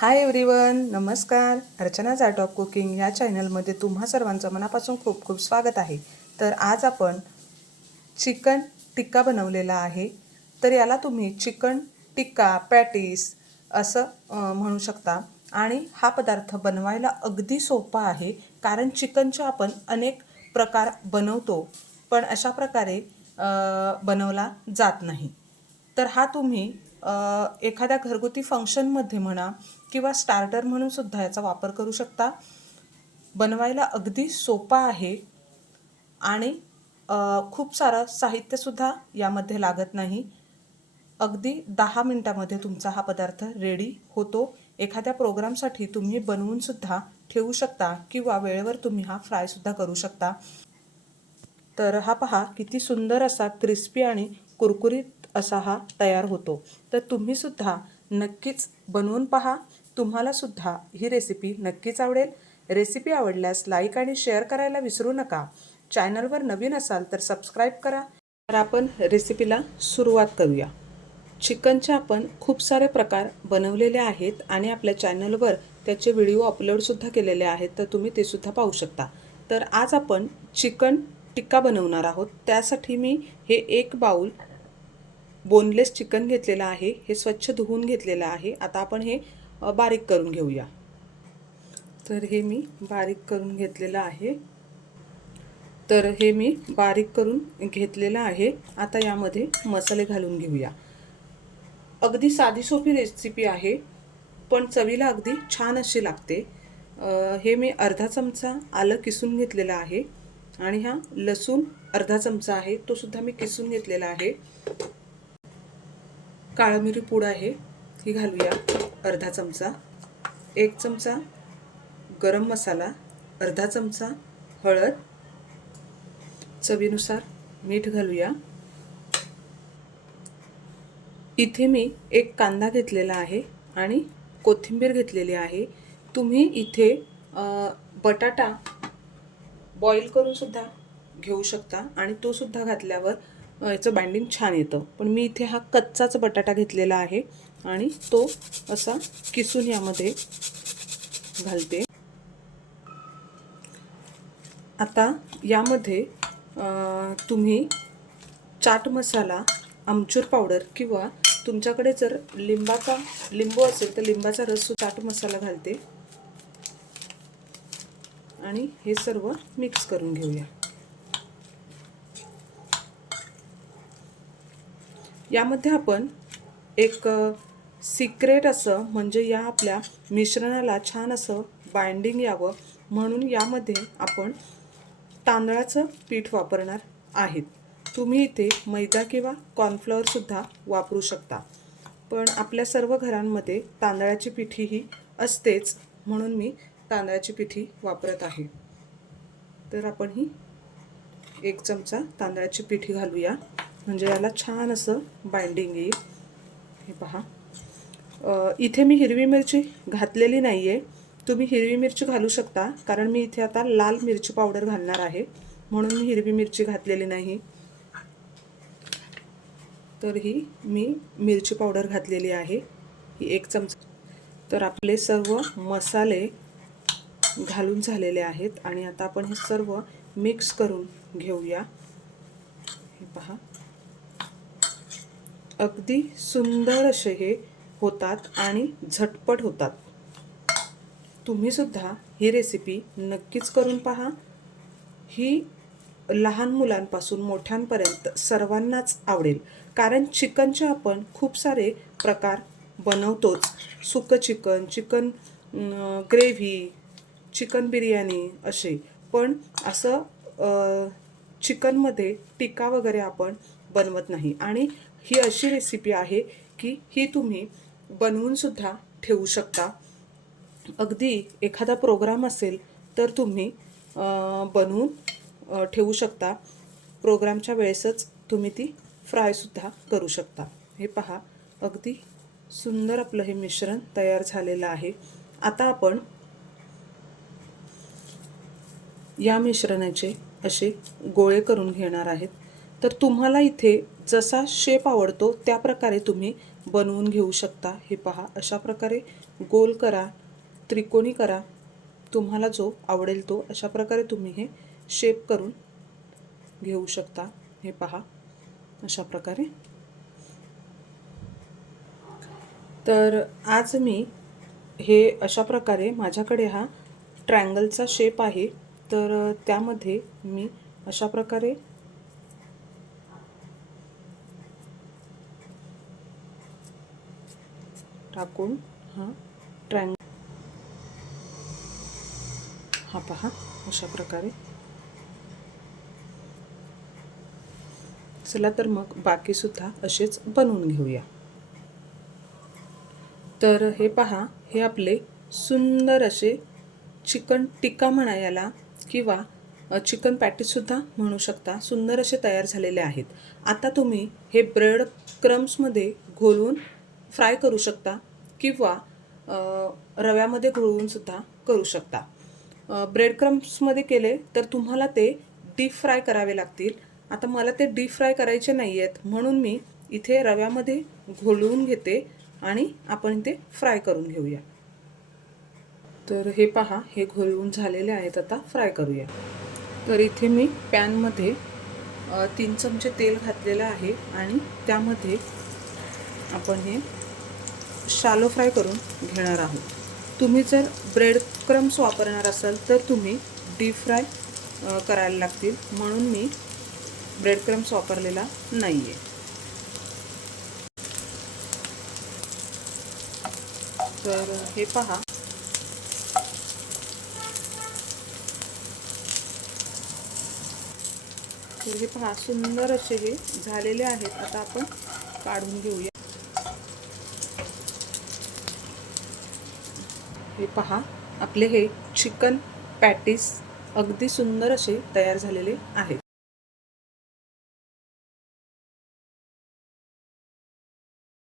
Hi everyone नमस्कार. अर्चनाज art of cooking या चॅनलमध्ये तुम्हा सर्वांचं मनापासून खूप खूप स्वागत आहे. तर आज आपण चिकन टिक्का बनवलेला आहे. तर याला तुम्ही चिकन टिक्का पॅटीस असं म्हणू शकता. आणि हा पदार्थ बनवायला अगदी सोपा आहे कारण चिकनचे आपण अनेक प्रकार बनवतो पण अशा प्रकारे बनवला जात नाही. तर हा तुम्ही एखाद्या घरगुती फंक्शनमध्ये म्हणा किंवा स्टार्टर म्हणून सुद्धा याचा वापर करू शकता. बनवायला अगदी सोपा आहे. आणि खूप सारं साहित्यसुद्धा यामध्ये लागत नाही. अगदी दहा मिनटामध्ये तुमचा हा पदार्थ रेडी होतो. एखाद्या प्रोग्रामसाठी तुम्ही बनवूनसुद्धा ठेवू शकता किंवा वेळेवर तुम्ही हा फ्रायसुद्धा करू शकता. तर हा पहा किती सुंदर असा क्रिस्पी आणि कुरकुरीत असा हा तयार होतो. तर तुम्ही सुद्धा नक्कीच बनवून पहा. तुम्हालासुद्धा ही रेसिपी नक्कीच आवडेल. रेसिपी आवडल्यास लाईक आणि शेअर करायला विसरू नका. चॅनलवर नवीन असाल तर सबस्क्राईब करा. तर आपण रेसिपीला सुरुवात करूया. चिकनचे आपण खूप सारे प्रकार बनवलेले आहेत आणि आपल्या चॅनलवर त्याचे व्हिडिओ अपलोडसुद्धा केलेले आहेत. तर तुम्ही ते सुद्धा पाहू शकता. तर आज आपण चिकन टिक्का बनवणार आहोत. त्यासाठी मी हे एक बाऊल बोनलेस चिकन घेतलेलं आहे हे स्वच्छ धुवून घेतलेलं आहे. आता आपण हे बारीक करून घेऊया. तर हे मी बारीक करून घेतलेलं आहे. तर हे मी बारीक करून घेतलेलं आहे. आता यामध्ये मसाले घालून घेऊया. अगदी साधी सोपी रेसिपी आहे पण चवीला अगदी छान अशी लागते. हे मी अर्धा चमचा आलं किसून घेतलेलं आहे. आणि हा लसूण अर्धा चमचा आहे तो सुद्धा मी किसून घेतलेला आहे. काळं मिरी पूड आहे ही घालूया अर्धा चमचा. एक चमचा गरम मसाला अर्धा चमचा हळद. चवीनुसार मीठ घालूया. इथे मी एक कांदा घेतलेला आहे आणि कोथिंबीर घेतलेली आहे. तुम्ही इथे बटाटा बॉईल करून सुद्धा घेऊ शकता आणि तो सुद्धा घातल्यावर याचं बाइंडिंग छान येतं. पण मी इथे हा कच्चाच बटाटा घेतलेला आहे आणि तो असा किसून यामध्ये घालते. आता यामध्ये तुम्ही चाट मसाला आमचूर पावडर किंवा तुमच्याकडे जर लिंबाचा लिंबू असेल तर लिंबाचा रस चाट मसाला घालते. आणि हे सर्व मिक्स करून घेऊया. यामध्ये आपण एक सिक्रेट असं म्हणजे या आपल्या मिश्रणाला छान असं बाइंडिंग यावं म्हणून यामध्ये आपण तांदळाचं पीठ वापरणार आहेत. तुम्ही इथे मैदा किंवा कॉर्नफ्लॉवरसुद्धा वापरू शकता. पण आपल्या सर्व घरांमध्ये तांदळाची पिठी ही असतेच म्हणून मी तांदळाची पिठी वापरत आहे. तर आपण ही एक चमचा तांदळाची पिठी घालूया. म्हणजे याला छान असं बाइंडिंग येईल. हे पहा. इथे मी हिरवी मिरची घातलेली नाही आहे तुम्ही हिरवी मिरची घालू शकता कारण मी इथे आता लाल मिरची पावडर घालणार आहे. म्हणून मी हिरवी मिरची घातलेली नाही. तर ही मी मिरची पावडर घातलेली आहे. ही एक चमचा. तर आपले सर्व मसाले घालून झालेले आहेत आणि आता आपण हे सर्व मिक्स करून घेऊया. हे पहा. अगदी सुंदर असे हे होतात आणि झटपट होतात. तुम्ही सुद्धा ही रेसिपी नक्कीच करून पहा. ही लहान मुलांपासून मोठ्यांपर्यंत सर्वांनाच आवडेल. कारण चिकनचे आपण खूप सारे प्रकार बनवतोच. सुकं chicken chicken gravy chicken biryani असे. पण असं चिकनमध्ये टिक्का वगैरे आपण बनवत नाही. आणि ही अशी रेसिपी आहे की ही तुम्ही बनवूनसुद्धा ठेवू शकता. अगदी एखादा प्रोग्राम असेल तर तुम्ही बनवून ठेवू शकता. प्रोग्रामच्या वेळेसच तुम्ही ती फ्रायसुद्धा करू शकता. हे पहा अगदी सुंदर आपलं हे मिश्रण तयार झालेलं आहे. आता आपण या मिश्रणाचे असे गोळे करून घेणार आहेत. तर तुम्हाला इथे जसा शेप आवडतो त्या प्रकारे तुम्ही बनवून घेऊ शकता. हे पहा अशा प्रकारे गोल करा त्रिकोणी करा. तुम्हाला जो आवडेल तो अशा प्रकारे तुम्ही हे शेप करून घेऊ शकता. हे पहा अशा प्रकारे. तर आज मी हे अशा प्रकारे माझ्याकडे हा ट्रँगलचा शेप आहे. तर त्यामध्ये मी अशा प्रकारे टाकून हा ट्रँग हा पहा अशा प्रकारे. चला तर मग बाकीसुद्धा असेच बनवून घेऊया. तर हे पहा हे आपले सुंदर असे चिकन टिक्का म्हणा याला किंवा चिकन पॅटीसुद्धा म्हणू शकता सुंदर असे तयार झालेले आहेत. आता तुम्ही हे ब्रेड क्रम्समध्ये घोलून फ्राय करू शकता किंवा रव्यामध्ये घोळवूनसुद्धा करू शकता. ब्रेड क्रम्समध्ये केले तर तुम्हाला ते डीप फ्राय करावे लागतील. आता मला ते डीप फ्राय करायचे नाही आहेत म्हणून मी इथे रव्यामध्ये घोळवून घेते आणि आपण ते फ्राय करून घेऊया. तर हे पहा हे घोळवून झालेले आहेत आता फ्राय करूया. तर इथे मी पॅनमध्ये तीन चमचे तेल घातलेलं आहे आणि त्यामध्ये आपण हे शालो फ्राय करून घेणार आहोत. तुम्ही जर ब्रेड क्रम्स वापरणार असाल तर तुम्ही डीप फ्राय करायला लागतील. म्हणून मी ब्रेड क्रम्स वापरलेला नाही आहे तर हे पहा. तर हे पहा सुंदर असे हे झालेले आहेत. आता आपण काढून घेऊया. हे पहा. आपले हे चिकन पॅटीस अगदी सुंदर असे तयार झालेले आहेत.